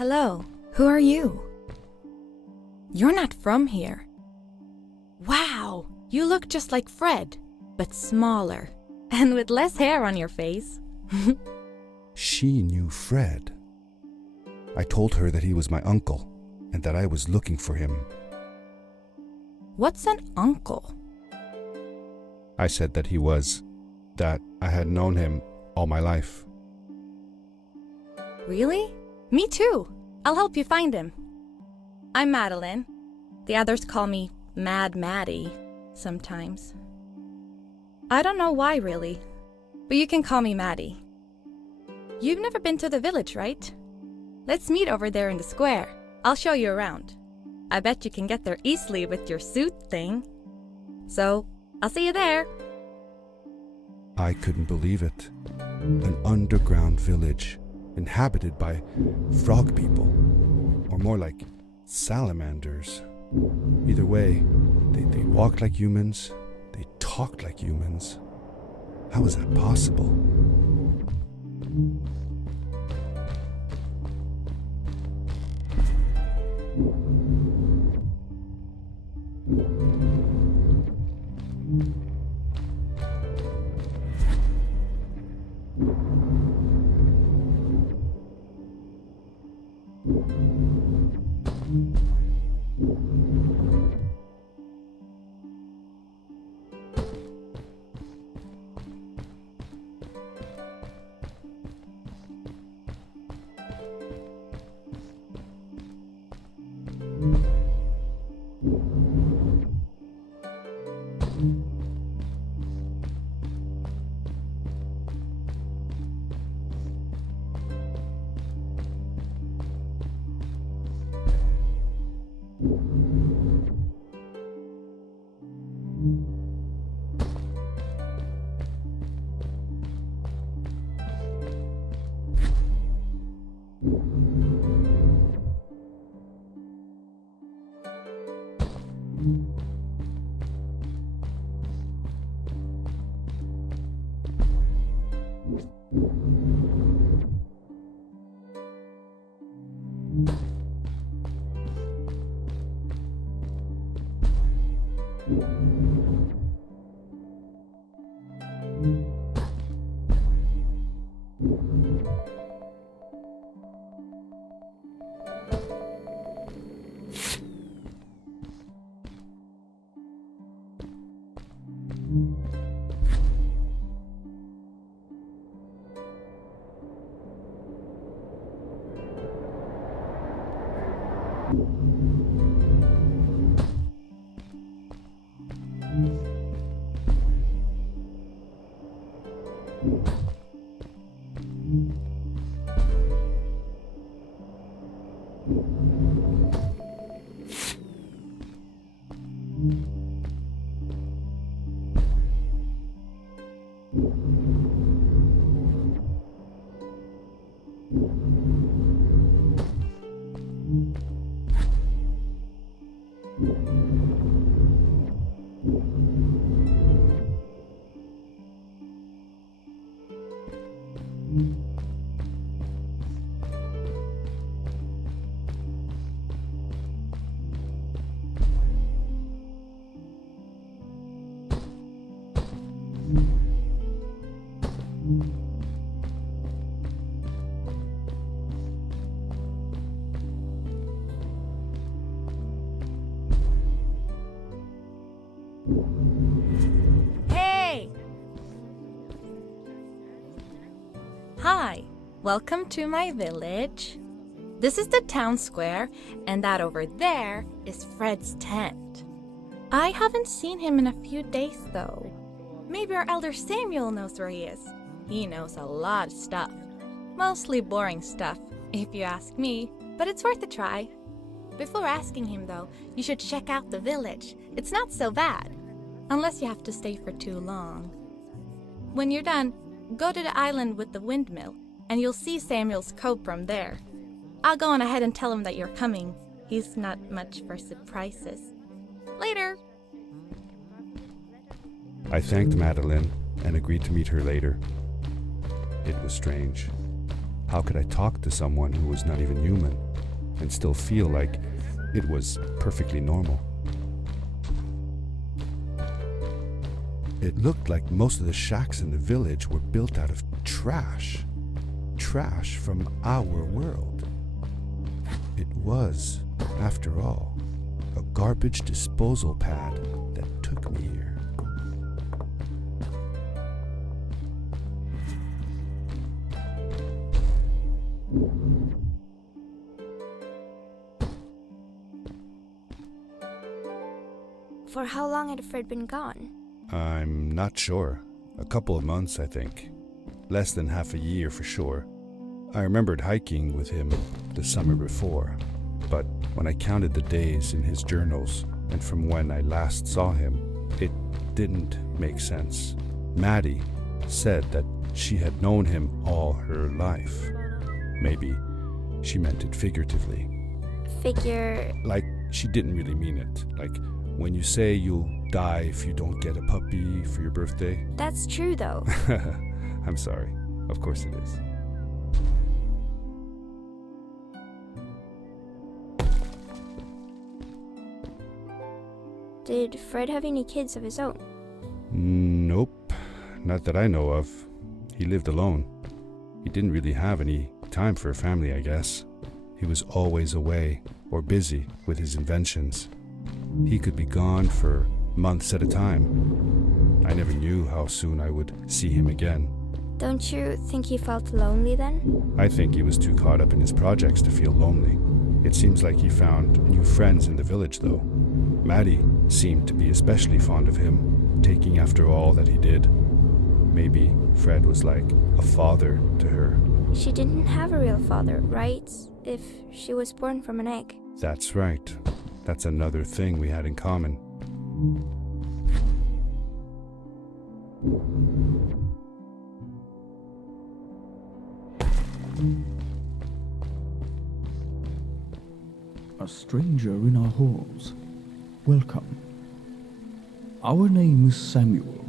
Hello, who are you? You're not from here. Wow, you look just like Fred, but smaller, and with less hair on your face. She knew Fred. I told her that he was my uncle, and that I was looking for him. What's an uncle? I said that I had known him all my life. Really? Me too. I'll help you find him. I'm Madeline. The others call me Mad Maddie sometimes. I don't know why really, but you can call me Maddie. You've never been to the village, right? Let's meet over there in the square. I'll show you around. I bet you can get there easily with your suit thing. So, I'll see you there. I couldn't believe it. An underground village inhabited by frog people, or more like salamanders. Either way, they walked like humans, they talked like humans. How is that possible? Hey! Hi, welcome to my village. This is the town square, and that over there is Fred's tent. I haven't seen him in a few days though. Maybe our elder Samuel knows where he is. He knows a lot of stuff. Mostly boring stuff, if you ask me, but it's worth a try. Before asking him though, you should check out the village. It's not so bad, unless you have to stay for too long. When you're done, go to the island with the windmill, and you'll see Samuel's cove from there. I'll go on ahead and tell him that you're coming. He's not much for surprises. Later! I thanked Madeline and agreed to meet her later. It was strange. How could I talk to someone who was not even human? and still feel like it was perfectly normal. It looked like most of the shacks in the village were built out of trash. Trash from our world. It was, after all, a garbage disposal pad that took me here. For how long had Fred been gone? I'm not sure. A couple of months, I think. Less than half a year for sure. I remembered hiking with him the summer before, but when I counted the days in his journals and from when I last saw him, it didn't make sense. Maddie said that she had known him all her life. Maybe she meant it figuratively. Like she didn't really mean it. Like when you say you'll die if you don't get a puppy for your birthday. That's true, though. I'm sorry. Of course it is. Did Fred have any kids of his own? Nope. Not that I know of. He lived alone. He didn't really have any time for a family, I guess. He was always away or busy with his inventions. He could be gone for months at a time. I never knew how soon I would see him again. Don't you think he felt lonely then? I think he was too caught up in his projects to feel lonely. It seems like he found new friends in the village, though. Maddie seemed to be especially fond of him, taking after all that he did. Maybe Fred was like a father to her. She didn't have a real father, right? If she was born from an egg. That's right. That's another thing we had in common. A stranger in our halls. Welcome. Our name is Samuel,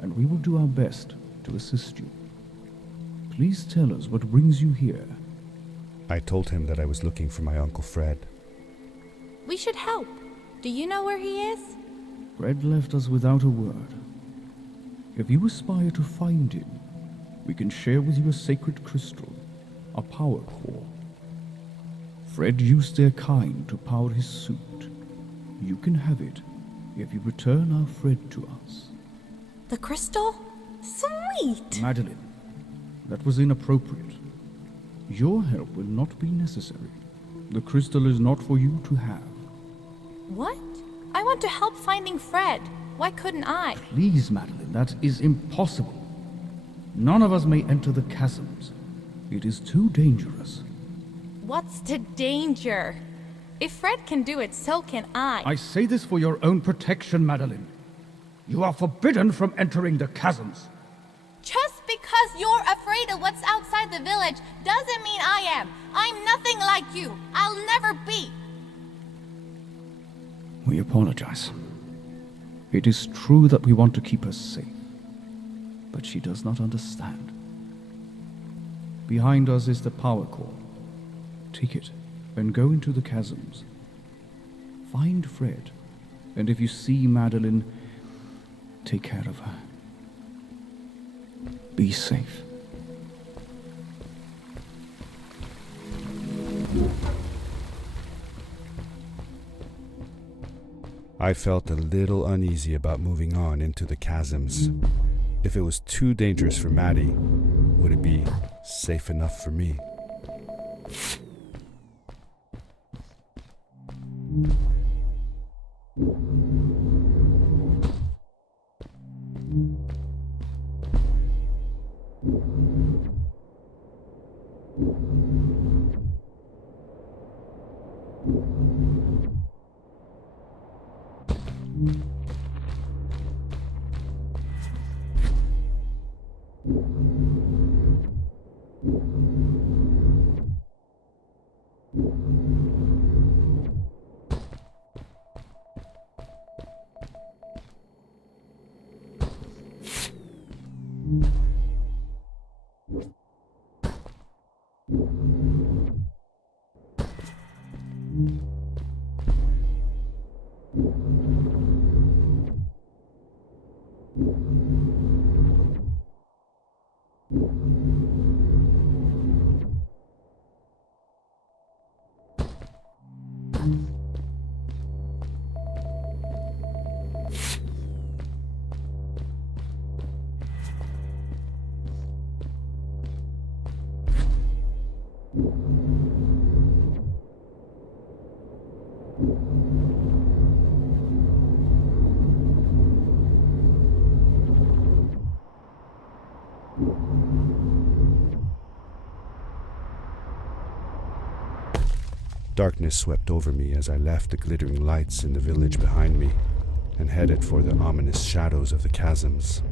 and we will do our best to assist you. Please tell us what brings you here. I told him that I was looking for my Uncle Fred. We should help. Do you know where he is? Fred left us without a word. If you aspire to find him, we can share with you a sacred crystal, a power core. Fred used their kind to power his suit. You can have it if you return our Fred to us. The crystal? Sweet! Madeline, that was inappropriate. Your help will not be necessary. The crystal is not for you to have. What? I want to help finding Fred. Why couldn't I? Please, Madeline, that is impossible. None of us may enter the chasms. It is too dangerous. What's the danger? If Fred can do it, so can I. I say this for your own protection, Madeline. You are forbidden from entering the chasms. Just because you're afraid of what's outside the village doesn't mean I am. I'm nothing like you. I'll never be. We apologize. It is true that we want to keep her safe, but she does not understand. Behind us is the power core. Take it and go into the chasms. Find Fred, and if you see Madeline, take care of her. Be safe. I felt a little uneasy about moving on into the chasms. If it was too dangerous for Maddie, would it be safe enough for me? Darkness swept over me as I left the glittering lights in the village behind me and headed for the ominous shadows of the chasms.